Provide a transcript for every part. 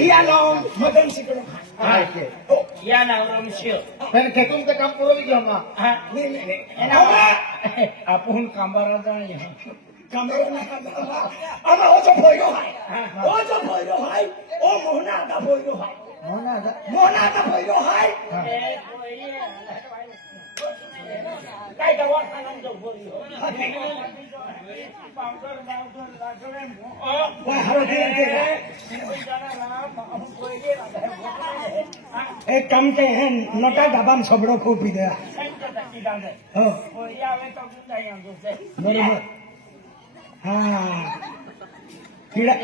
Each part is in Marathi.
याला मदन शिकडो हा के या नावरम शिव पण खेतून काम पुरवली की अम्मा हा नाही आपण कांबारा जाय कामरा आमा ओजो भोयो हाय ओजो भोयो हाय ओ मोहनादा भोयो हाय मोहनादा भोयो हाय काय दवाखाना जाऊ बोली एक काम के हैं नोटा डबाम सबड़ो खूब पी दे हो बरोबर हाँ कीड़ा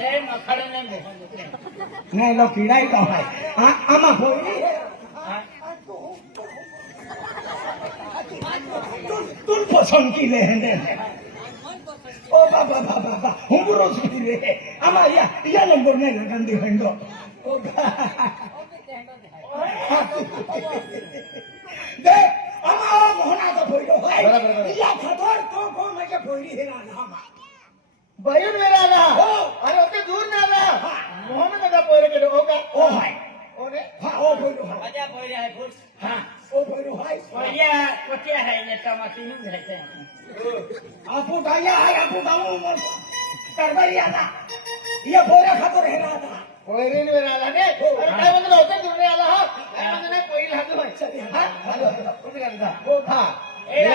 नहीं लो कीड़ा ही तो है हाँ आमा भोई तुम पसंद की ले हैं ओ बाबा बाबा बाबा हम रोज की ले आमा या नंबर में लगन दी हंडो दे आमा मोहना तो भोई रो है या खतर को मैं भोई है ना आमा बयून मेरा ना अरे ओके दूर ना ना मोहन का पोरे के होगा ओ हाय ओने हाँ ओ भोई रो हाय मजा बोल रहा है फुल हाँ ओ भोई रो हाय भैया क्या है ये टमाटी नहीं रहते हैं आपू गाया है आपू गाऊ मर करबरिया ना ये बोरा खातो रह रहा था पोरे मेरा ना ने अरे काय म्हणतो होते दूर आला हा काय म्हणतो नाही पहिली हात होय हा कुठे करता हो हा ए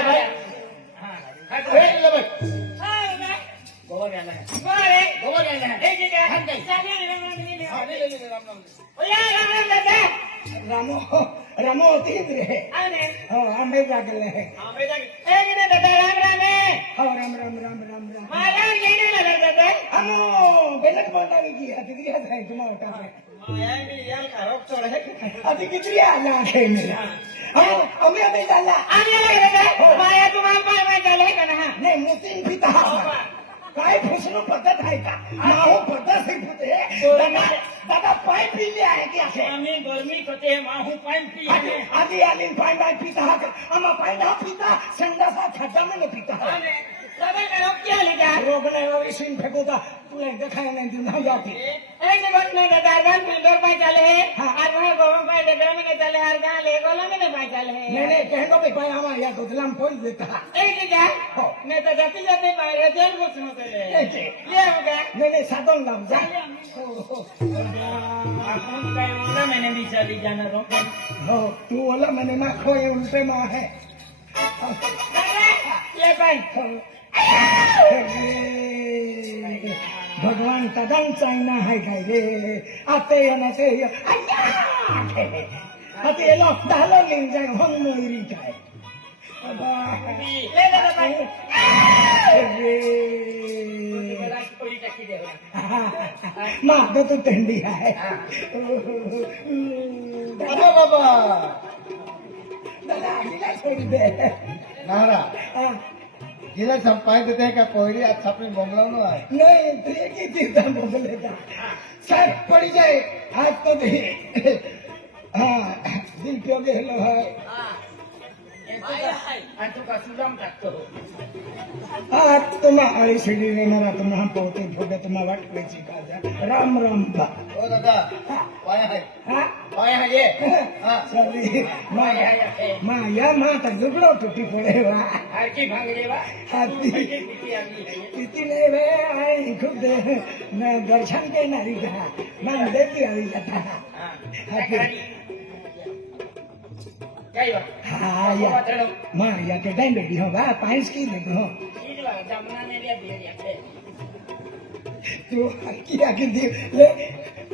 हां हे ले बाई गोवा गेला गोवा गेला हे जे काय हां चालेल राम राम ओ या राम दादा रामो तीन रे आने हो आंबे जागले है आंबे जागे ए गिने दादा राम हो राम राम राम राम राम माया गेले ना दादा अनो बेलक बोलता की अति है तुम्हारा का माया भी यार खराब चोर है अति कितनी आला है मेरा हाँ हमें अभी डाला आने लगे दादा माया तुम्हारे पास में चले का ना नहीं मुतिन भी था काय फसलो पद्धत आहे का माहो पद्धत है पुते दादा पाइप पी ले आहे की आहे आम्ही गर्मी होते माहू पाणी पी आधी आली पाणी पिता हा का आम्हा पाणी ना पिता संडासा खड्डा में पीता आने दादा का रोग क्या लेगा रोग नहीं हो इसी फेंकोता तूने दिखाया नहीं तू ना जाती एक बात नहीं दादा आर्गन फिल्टर पे चले हैं आर्गन गोवा पे दादा में चले आर्गन ले गोला में पे चले हैं मैंने कहनो पे पाया हमारा या तो दिलम कोई देता एक क्या मैं तो जाते जाते बाहर जेल को सुनते ले ये हो गया मैंने साधन लाभ जा अपन का बोला मैंने भी चली जाना रोके हो तू बोला मैंने माँ खोए उल्टे माँ है ये भाई भगवान तदन चाइना है काय रे आते नते आते लो दालो लिंग जाय हंग मोरी काय ले दादा भाई माँ तो ठंडी है अरे बाबा दादा मिला छोड़ दे नारा जिला संपाय देते का पोरी आज छापे बोंगलावनो आहे नहीं तो की चिंता बोलेगा सर पड़ जाए आज तो दे हाँ दिल पे गेलो है तू का सुलम टाकतो आज तुम्हारी सीढ़ी में मेरा तुम्हारा पोते फोटे तुम्हारा वाट पे चिका जा राम राम बा ओ दादा पाया है हाँ पाया है ये हां सॉरी माँ या माँ तक दुबड़ो टूटी पड़े वा हर की भाग रे बा हाथी पीती आनी इतने वे आई खुद मैं दर्शन के नारी का मैं देती आई जाता हाथी क्या हुआ हाँ या माँ या के टाइम बेटी हो वाह पाइंस की देखो ठीक है जमुना ने लिया बियर या तू किया कि ले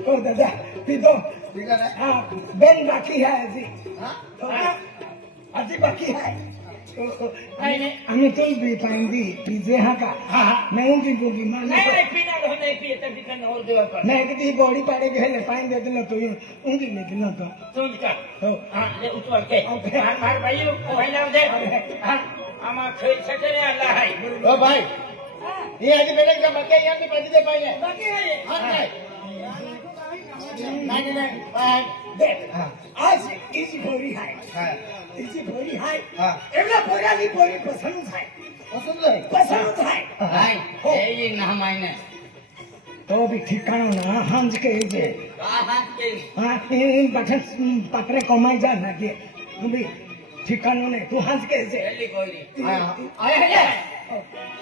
ओ दादा पीतो ठीक है हाँ बेन बाकी है अजी हां अजी बाकी है हमें तो भी पाएंगी पीजे हाँ का मैं हूँ भी बोगी माँ नहीं पीना तो नहीं पिए तभी kan और देवा पर मैं कितनी बॉडी पाड़े के है पाएंगे दे दिला तो ये उंगली में दिला तो सुन का हो हां ले उतवर के मार भाई भाई नाम दे हां आमा खेल सके रे अल्लाह है ओ भाई ये आज मेरे का बाकी यहाँ पे पैसे दे पाएंगे बाकी है हां नहीं नहीं पाए देख आज इसी बोरी है हां इसी बोरी है हां एवढा बोराली बोरी पसंद है पसंद है पसंद है हाय ये ना मायने तो भी ठिकाना ना हंस के जे हाँ इन पत्रे कमाई जा ना के तू भी ठिकाना नहीं तू हंस के जे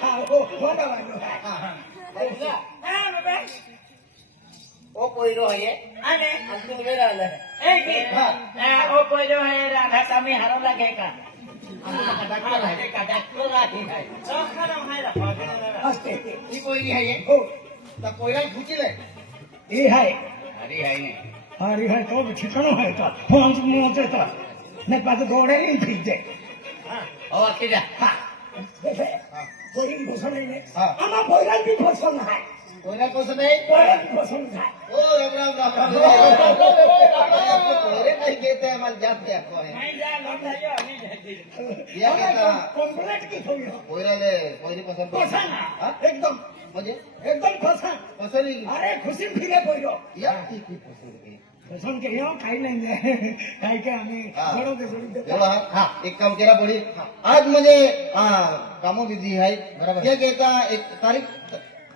हाँ वो होना वाला है हाँ बाबा ओ पोयरो है आने आदमी उभे राहिला ओ कोई जो है राधा आम्ही हरवला घे का डॉक्टर आहे का डॉक्टर आहे ही पोयरी आहे हो तर पोयरा खुचीले ये है अरे आहे नाही अरे है तो भी ठिकाना है तो हंस मुंह से तो नहीं पास घोड़े नहीं फिरते हो वाटते जा हाँ कोई पसंद नहीं हाँ। हमारा भोजन भी पसंद है पोयरा कसं नाही भोजन भी पसंद है ओ राम राम पोरे काही घेत आहे मला जास्त दाखव आहे नहीं जा लौटा जो नहीं जाती या घेता कंप्लीट की थोड़ी हो पोयराले पोयरी पसंद पसंद हा? है एकदम म्हणजे एकदम पसंद पसंद अरे खुशी फिरे कोई या ती की पसंद आहे पसंद के यो काही नाही दे काही के आम्ही हाँ। जोडो के जोडी देतो तेव्हा हा एक काम केला पडी आज म्हणजे काम बिझी आहे बरोबर हे घेता एक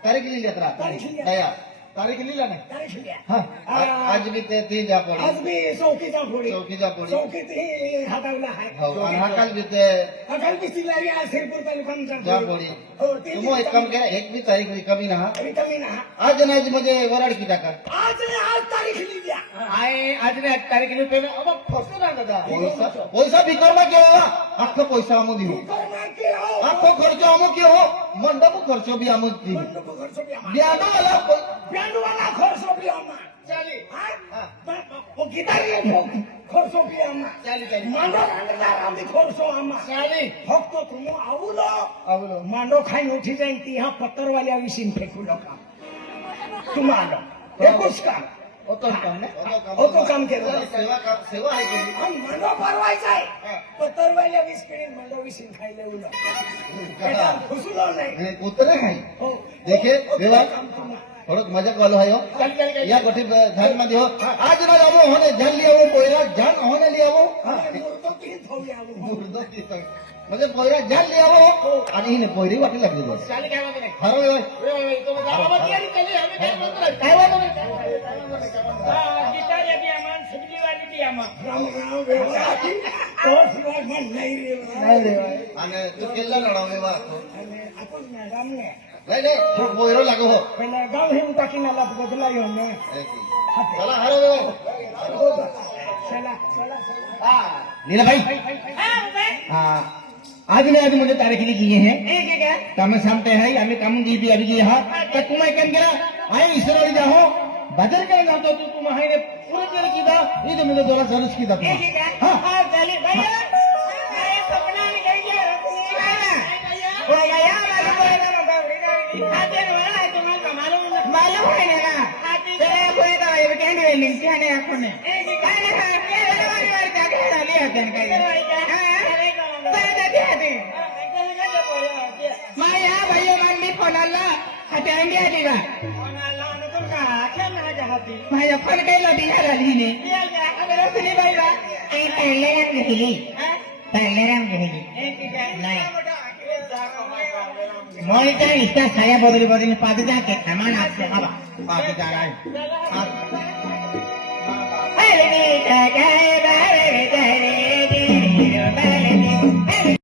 तारीख लिहिली यात्रा तारीख लिहिली. दया तारीख लिहिला नाही तारीख लिया हा आज मी ते जा पडी आज भी चौकीचा फोडी चौकीचा पोळी चौकीत ही हातावला आहे हो आणि हा काल बिते अकल बिस्ती लागी आहे सिरपूर तालुका जा पोळी हो ती तुम्ही एक काम केला एक बी तारीख कमी ना कमी ना आज नाही म्हणजे वराड की टाका आज ने आज तारीख लिहिल्या आहे आज नाही तारीख लिहिली पेमेंट अब फसलो ना दादा पैसा भिकारमा केव्हा अख्खा पैसा आमो देऊ कर्मा के हो अख्खो खर्च आमो के हो मंडप खर्च बी आमो देऊ मंडप खर्च भी आमा ब्यानो वाला ब्यांड वाला खर्च भी आमा चाली हां ओ गिटारी खर्च भी आमा चाली चाली मांडो रांडणार आम्ही खर्च आमा चाली फक्त तुम्ही आवलो आवलो मांडो खाई उठी जाईन ती हा पत्तरवाल्या विशीन फेकू नका तुम्हाला एकूच काम होतो काम ने होतो काम केलं सेवा आहे केली आणि मांडो परवायचा आहे पत्तरवाल्या वीस पिढी मांडो विशीन खायला उलं खुसलो नाही उतरे आहे हो देखे व्यवहार काम तुम्हाला थोडं मजा कॉल आहे हो या गोष्टी ध्यान मध्ये हो आज ना जावो होने ध्यान लियावो पोयरा ध्यान होने लियावो मूर्त तीन थोडी आवं म्हणजे पोयरा ध्यान लियावो आणि हिने पोयरी वाटी लागली बस चाली काय म्हणते नाही हरव तो बता बाबा ती आली चली आम्ही काय म्हणतो काय गिटार येते आम्हाला सगळी वाली ती आम्हाला राम राम वेळा तो शिवाय म्हण नाही रे आणि तू केला लढाव व्यवहार आणि आपण मॅडम ने नाही नाही पोयरो लागो हो पहिला गाव हे टाकी नाला बदला येऊन ने चला हरव व्यवहार चला चला नीला भाई हां बाबा हाँ आज ने आज मुझे तारीख लिखी है एक है क्या काम शामते है आम्ही काम दी भी अभी हा तर तुम्ही काय केला आहे इसरोली जाहो बाजार काय जातो तू माहिने पूर्ण केलं की दा ही तुम्ही दोला सर्च की दा एक है क्या हां चली भैया मैं सपना में गई है रखनी है या वाला बोलेगा ना बावड़ी आते वाला तुम्हाला मालूम है ना आती तेरे कोई का ये कैंड वेलिंग क्या ने आखो ने एक काय ने के वाली वाली का डाली है काय माया भाई मांडी फोनाला आता इंडिया दिवा फोनाला नको का खेळ ना जहाती माझ्या फोन काही लढी झाली ने अबे रसनी बाई बा आई पहले रात निकली पहले रात निकली नाही मॉनिटर इसका साया बदली पाद जाके सामान आपसे हवा पाद जा रहा है अरे